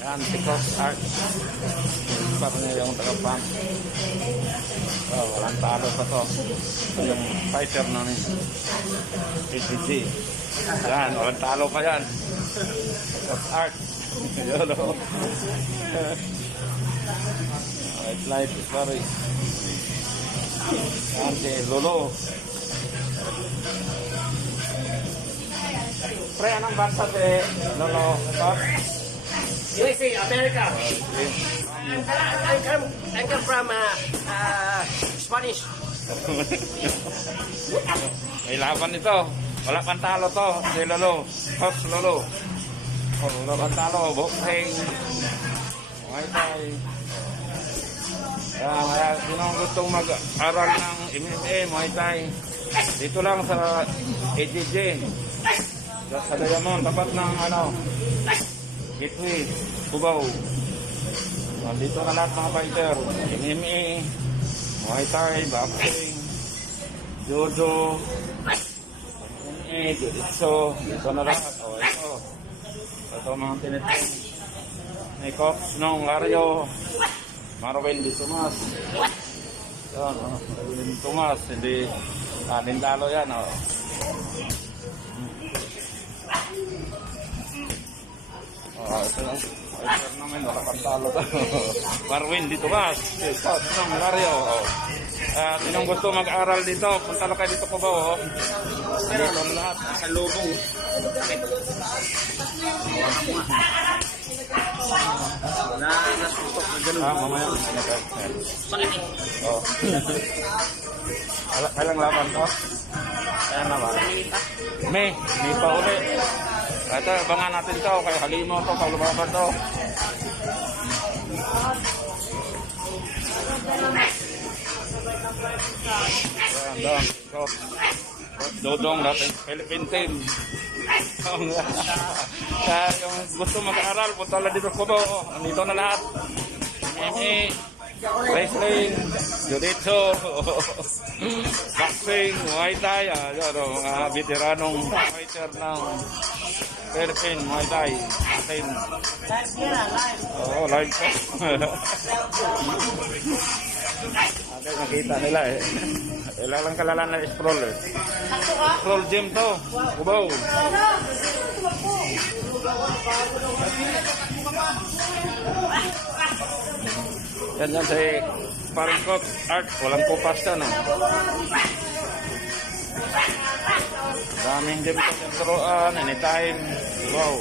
Yan, si Cox Art. Para niya yung taga-pump. Oh, walang talo pa to. Yung fighter na ni PCG. Yan, walang talo pa yan. Cox Art. Yun o. White light is very. Yan si Lolo. Pre, anong bansa si Lolo Cox? USA, America. I come from Spanish. May laban ito. Wala pang talo to. Si Lolo. Cox Lolo. Oh, wala pang talo. Boxing. Muay Thai. Kaya sinong gustong mag-aral ng MMA, Muay Thai, dito lang sa AJJ. Sa Diamond, tapat ng Gateway, Cubao. Dito na lahat mga fighter. MMA, Muay Thai, boxing, judo, MMA, jiu-jitsu. Dito na lahat. O, ito. Ito mga tinitin. May Cox, Nong, Lario, Marwin Di Tomas. Yan, Marwin Di Tomas. Hindi, nindalo yan. Ito lang. Fighter namin, wala pang talo to. Marwin Di Tomas. Cox, Nong, Lario. Sinong gusto mag-aral dito, punta lang kayo dito ko ba? Dito na lahat. Sa lubong. Nasutok na gano'n. Mamaya. Sakit. Oh. Kailang laban to? Kaya naman. May pa uli. Ito, abangan natin to. Kaya halimo to, pag lumaban to. Ayan, doon. Dodong natin, Philippine team. Kaya yung gusto mag-aaral, punta lang dito ko po. Nandito na lahat. MMA, wrestling, jiu-jitsu, boxing, Muay Thai. Mga veteranong fighter ng Philippine Muay Thai team. Oo, live po. Okay, nakita nila eh. Ilalang kalalan na scroll eh. Scroll gym to. Kubaw. Yan yan si Parang Cox Art. Walang kupas ka no. Daming gym to yung turuan. Anytime. Wow.